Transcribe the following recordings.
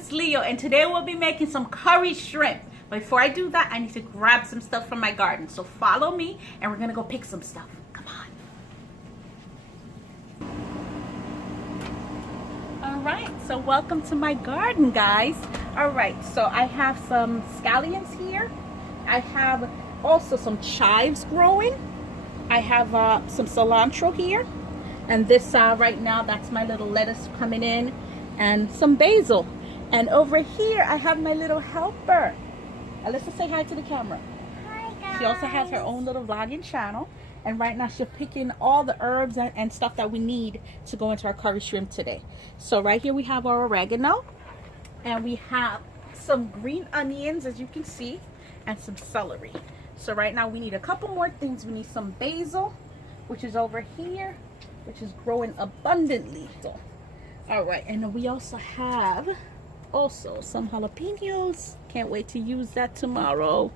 it's Leo, and today we'll be making some curry shrimp. But before I do that, I need to grab some stuff from my garden. So follow me, and we're gonna go pick some stuff. Come on. All right, so welcome to my garden, guys. All right, so I have some scallions here. I have also some chives growing. I have some cilantro here. And this right now, that's my little lettuce coming in. And some basil. And over here, I have my little helper. Alyssa, say hi to the camera. Hi, guys. She also has her own little vlogging channel. And right now, she's picking all the herbs and stuff that we need to go into our curry shrimp today. So right here, we have our oregano. And we have some green onions, as you can see, and some celery. So right now, we need a couple more things. We need some basil, which is over here, which is growing abundantly. So, all right, and then we also have some jalapenos. Can't wait to use that tomorrow.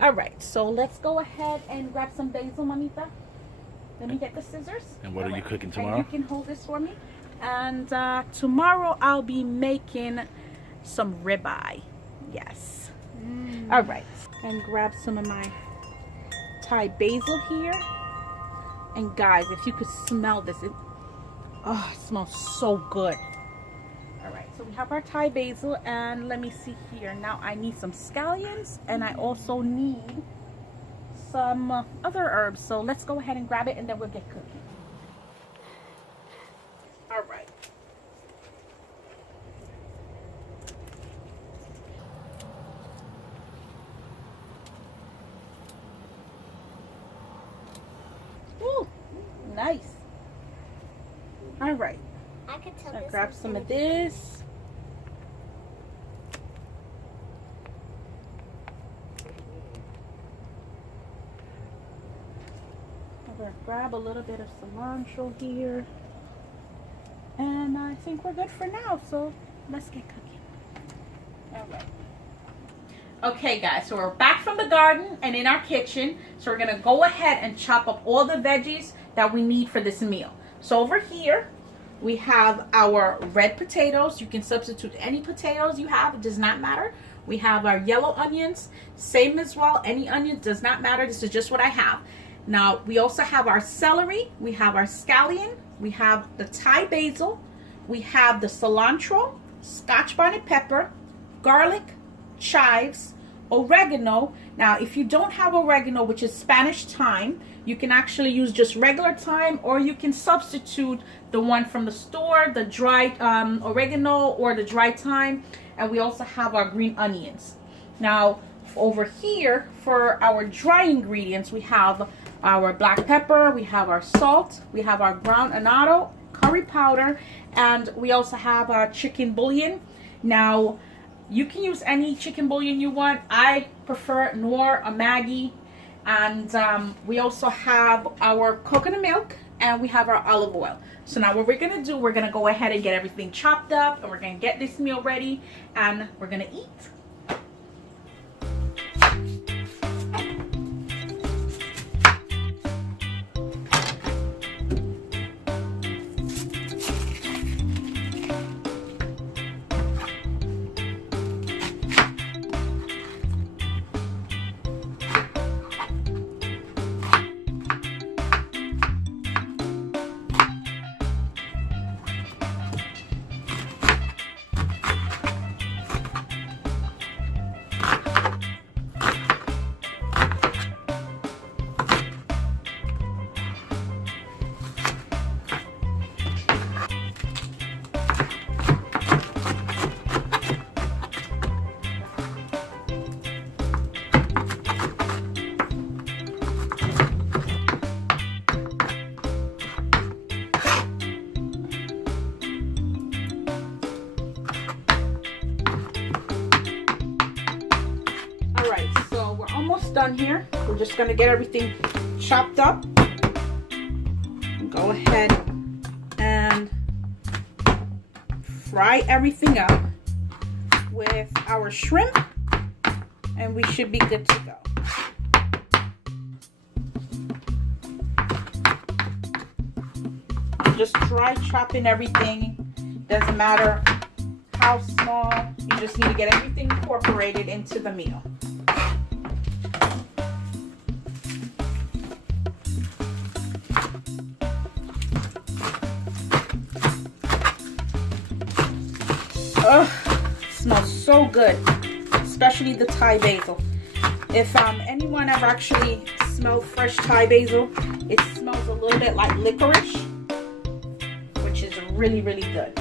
All right, so let's go ahead and grab some basil, Mamita. Let me get the scissors. And what are you cooking tomorrow? And you can hold this for me. And tomorrow I'll be making some ribeye. Yes. All right, and grab some of my Thai basil here. And guys, if you could smell this, it smells so good. All right, so we have our Thai basil, and let me see here. Now I need some scallions, and I also need some other herbs. So let's go ahead and grab it, and then we'll get cooking. All right. Nice. All right. I could tell. I'll grab some of this. I'm gonna grab a little bit of cilantro here, and I think we're good for now. So let's get cooking. All right. Okay guys, so we're back from the garden and in our kitchen. So we're gonna go ahead and chop up all the veggies that we need for this meal. So over here, we have our red potatoes. You can substitute any potatoes you have, it does not matter. We have our yellow onions, same as well, any onions, does not matter. This is just what I have. Now, we also have our celery, we have our scallion, we have the Thai basil, we have the cilantro, Scotch bonnet pepper, garlic, chives, oregano. Now if you don't have oregano, which is Spanish thyme, you can actually use just regular thyme, or you can substitute the one from the store, the dried oregano or the dried thyme. And we also have our green onions. Now over here for our dry ingredients, we have our black pepper, we have our salt, we have our ground annatto, curry powder, and we also have our chicken bouillon. Now you can use any chicken bouillon you want. I prefer Knorr or Maggi. And we also have our coconut milk, and we have our olive oil. So now what we're gonna do, we're gonna go ahead and get everything chopped up, and we're gonna get this meal ready, and we're gonna eat. Done here. We're just going to get everything chopped up. Go ahead and fry everything up with our shrimp, and we should be good to go. Just try chopping everything. Doesn't matter how small You just need to get everything incorporated into the meal. Oh, smells so good, especially the Thai basil. If anyone ever actually smelled fresh Thai basil, it smells a little bit like licorice, which is really, really good.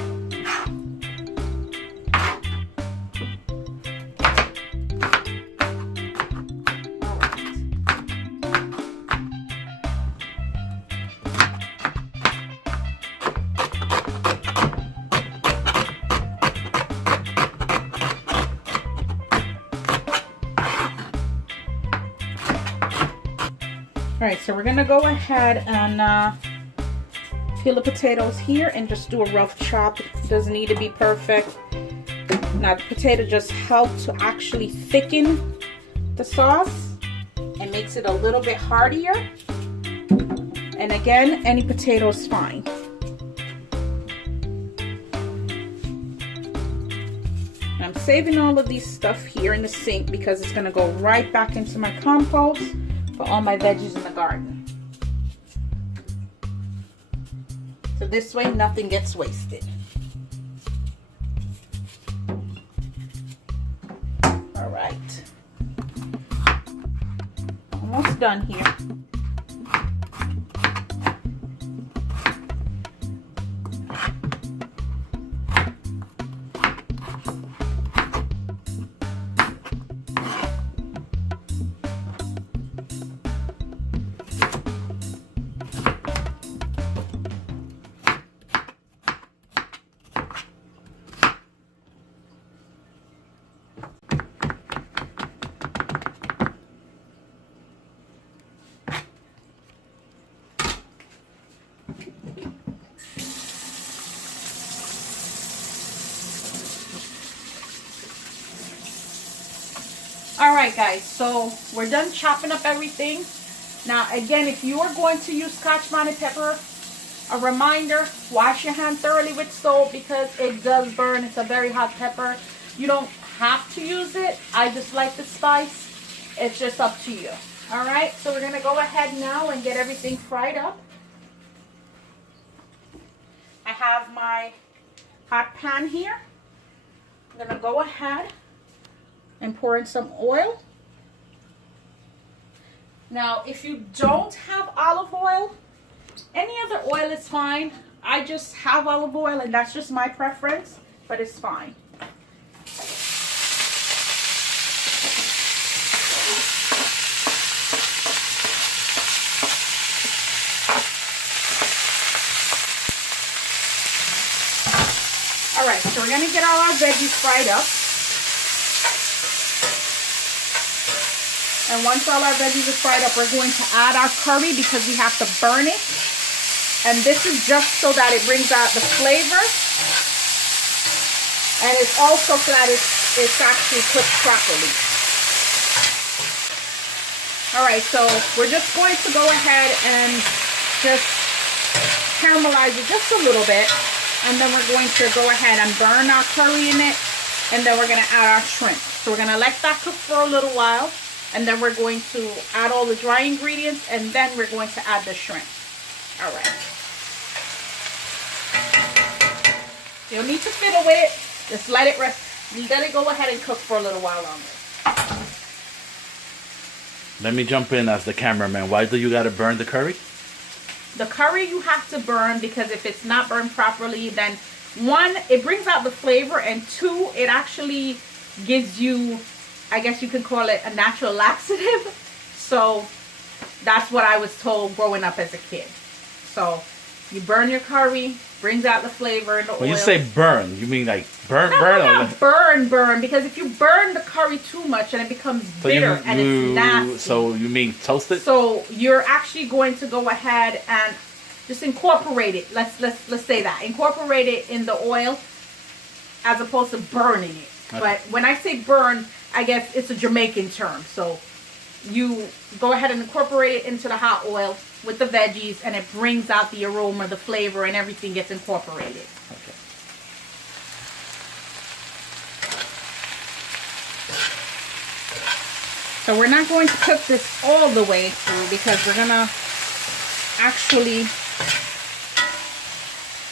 Alright, so we're going to go ahead and peel the potatoes here and just do a rough chop. It doesn't need to be perfect. Now the potato just helps to actually thicken the sauce and makes it a little bit heartier. And again, any potato is fine. And I'm saving all of these stuff here in the sink because it's going to go right back into my compost for all my veggies in the garden. So this way nothing gets wasted. All right. Almost done here. Alright guys, so we're done chopping up everything. Now again, if you are going to use Scotch bonnet pepper, a reminder, wash your hand thoroughly with soap because it does burn. It's a very hot pepper. You don't have to use it. I just like the spice. It's just up to you. Alright, so we're going to go ahead now and get everything fried up. I have my hot pan here. I'm going to go ahead and pour in some oil. Now, if you don't have olive oil, any other oil is fine. I just have olive oil and that's just my preference, but it's fine. Alright, so we're going to get all our veggies fried up. And once all our veggies are fried up, we're going to add our curry because we have to burn it. And this is just so that it brings out the flavor. And it's also so that it's actually cooked properly. Alright, so we're just going to go ahead and just caramelize it just a little bit. And then we're going to go ahead and burn our curry in it. And then we're going to add our shrimp. So we're going to let that cook for a little while. And then we're going to add all the dry ingredients, and then we're going to add the shrimp. All right. You don't need to fiddle with it. Just let it rest. Let it go ahead and cook for a little while longer. Let me jump in as the cameraman. Why do you got to burn the curry? The curry you have to burn because if it's not burned properly, then one, it brings out the flavor, and two, it actually gives you, I guess you could call it a natural laxative. So that's what I was told growing up as a kid. So you burn your curry, brings out the flavor and the oil. When you say burn, you mean like burn? Burn, because if you burn the curry too much and it becomes bitter and it's nasty. So you mean toast it? So you're actually going to go ahead and just incorporate it. Let's say that. Incorporate it in the oil as opposed to burning it. Okay. But when I say burn, I guess it's a Jamaican term. So you go ahead and incorporate it into the hot oil with the veggies, and it brings out the aroma, the flavor, and everything gets incorporated. Okay. So we're not going to cook this all the way through because we're gonna actually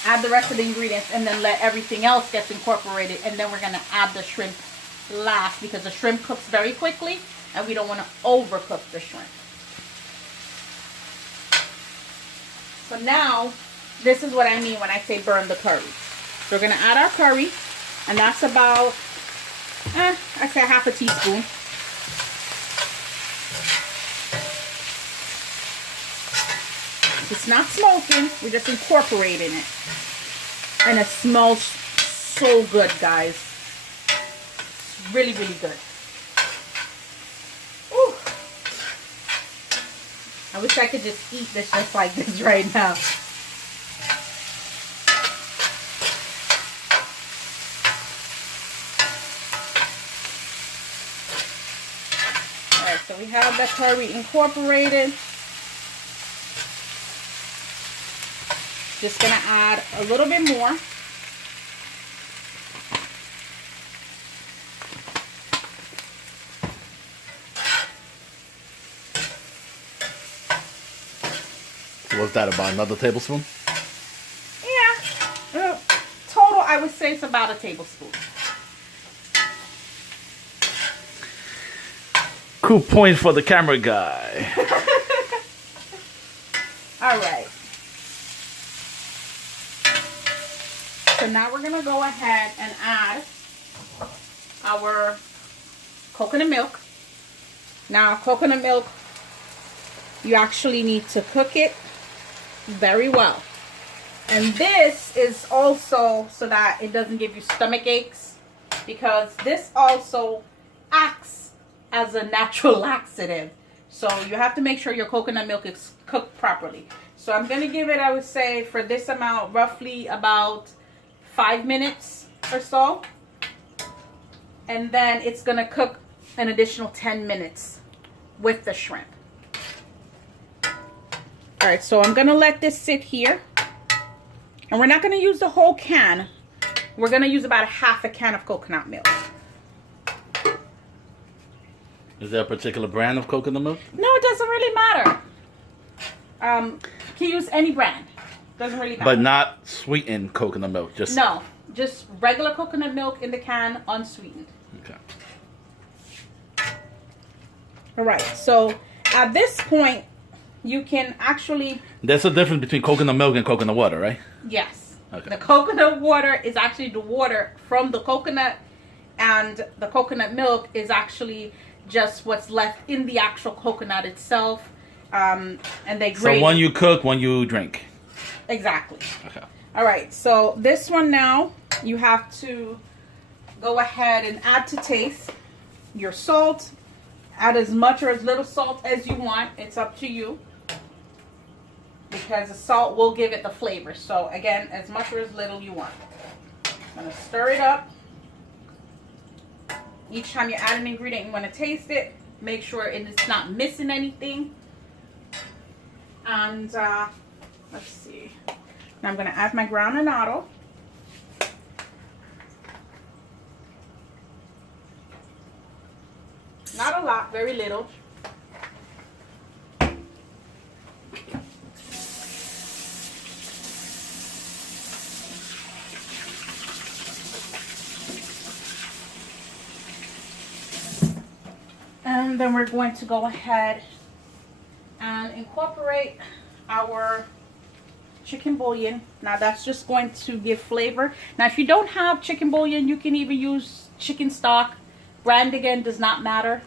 add the rest of the ingredients and then let everything else get incorporated, and then we're gonna add the shrimp last because the shrimp cooks very quickly and we don't want to overcook the shrimp. So now, this is what I mean when I say burn the curry. So we're gonna add our curry, and that's about, I say half a teaspoon. It's not smoking, we're just incorporating it. And it smells so good, guys. It's really, really good. Ooh. I wish I could just eat this just like this right now. Alright, so we have the curry incorporated. Just gonna add a little bit more. Was that about another tablespoon? Yeah. Total, I would say it's about a tablespoon. Cool point for the camera guy. All right. So now we're gonna go ahead and add our coconut milk. Now, coconut milk, you actually need to cook it very well. And this is also so that it doesn't give you stomach aches, because this also acts as a natural laxative. So you have to make sure your coconut milk is cooked properly. So I'm gonna give it, I would say, for this amount, roughly about 5 minutes or so, and then it's gonna cook an additional 10 minutes with the shrimp. All right, so I'm gonna let this sit here, and we're not gonna use the whole can. We're gonna use about half a can of coconut milk. Is there a particular brand of coconut milk? No, it doesn't really matter. You can use any brand. Doesn't really matter. But not sweetened coconut milk, just... No, just regular coconut milk in the can, unsweetened. Okay. All right, so at this point, you can actually... There's a difference between coconut milk and coconut water, right? Yes. Okay. The coconut water is actually the water from the coconut, and the coconut milk is actually just what's left in the actual coconut itself. And they grate. So one you cook, one you drink. Exactly. Okay. All right, so this one now, you have to go ahead and add to taste your salt. Add as much or as little salt as you want. It's up to you, because the salt will give it the flavor. So again, as much or as little you want. I'm going to stir it up. Each time you add an ingredient, you want to taste it. Make sure it's not missing anything. And let's see. Now I'm going to add my ground annatto. Not a lot, very little. And then we're going to go ahead and incorporate our chicken bouillon. Now that's just going to give flavor. Now if you don't have chicken bouillon, you can even use chicken stock. Brand again does not matter.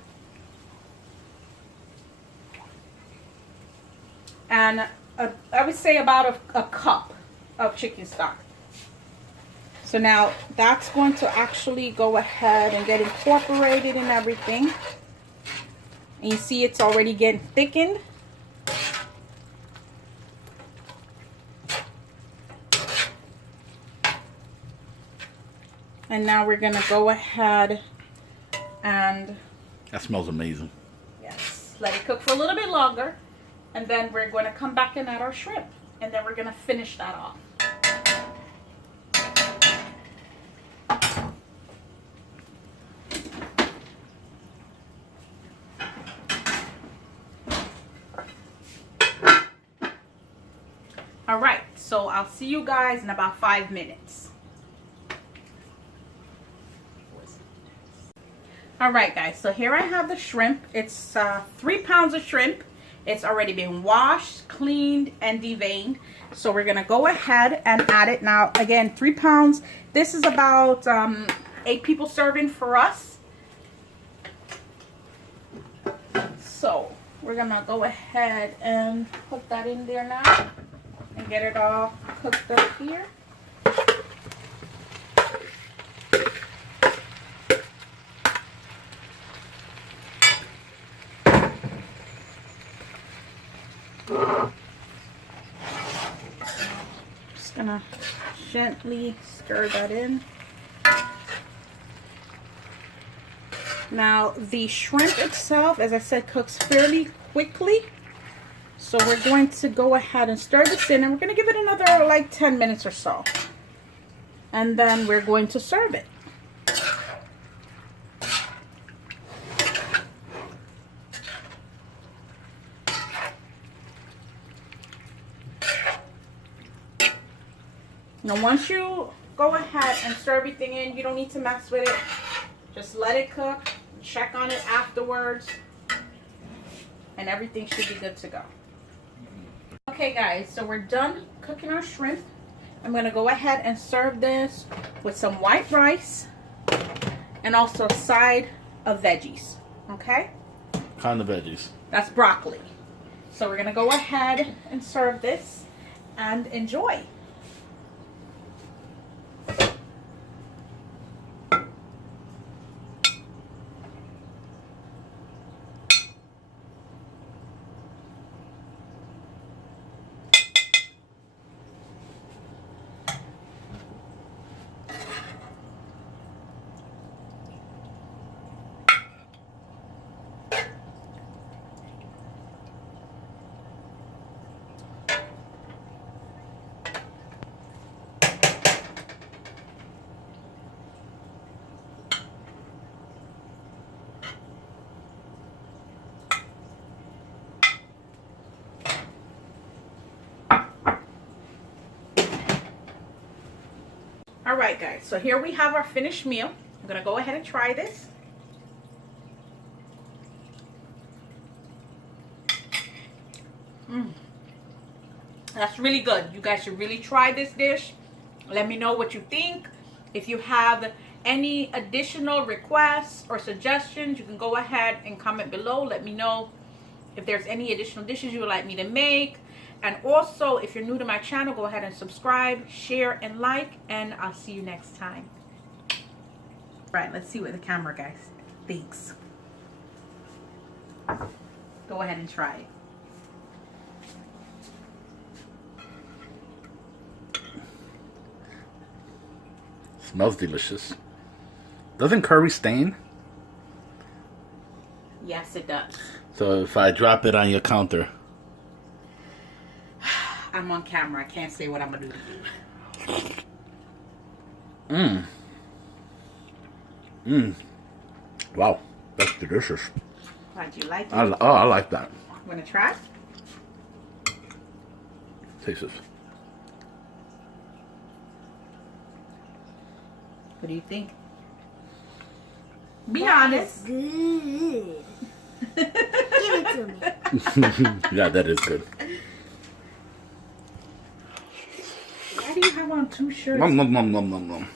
And I would say about a cup of chicken stock. So now that's going to actually go ahead and get incorporated in everything. And you see it's already getting thickened. And now we're going to go ahead and... That smells amazing. Yes. Let it cook for a little bit longer. And then we're going to come back and add our shrimp. And then we're going to finish that off. I'll see you guys in about 5 minutes. All right, guys, so here I have the shrimp. It's 3 pounds of shrimp. It's already been washed, cleaned, and deveined. So we're gonna go ahead and add it. Now, again, 3 pounds. This is about 8 people serving for us. So we're gonna go ahead and put that in there now and get it all cooked up here. Just gonna gently stir that in. Now the shrimp itself, as I said, cooks fairly quickly. So we're going to go ahead and stir this in, and we're going to give it another like 10 minutes or so. And then we're going to serve it. Now once you go ahead and stir everything in, you don't need to mess with it. Just let it cook, check on it afterwards, and everything should be good to go. Okay guys, so we're done cooking our shrimp. I'm gonna go ahead and serve this with some white rice and also a side of veggies, okay? Kind of veggies. That's broccoli. So we're gonna go ahead and serve this and enjoy. All right, guys, so here we have our finished meal. I'm gonna go ahead and try this. That's really good. You guys should really try this dish. Let me know what you think. If you have any additional requests or suggestions, you can go ahead and comment below. Let me know if there's any additional dishes you would like me to make. And also, if you're new to my channel, go ahead and subscribe, share, and like, and I'll see you next time. Right, let's see what the camera guys thinks. Go ahead and try it. Smells delicious. Doesn't curry stain? Yes, it does. So if I drop it on your counter. I'm on camera. I can't say what I'm going to do. Wow, that's delicious. How'd you like it? I like that. Want to try? Taste this. What do you think? Be honest. Good. Give it to me. Yeah, that is good. Why do you have on 2 shirts? Nom nom nom nom nom nom.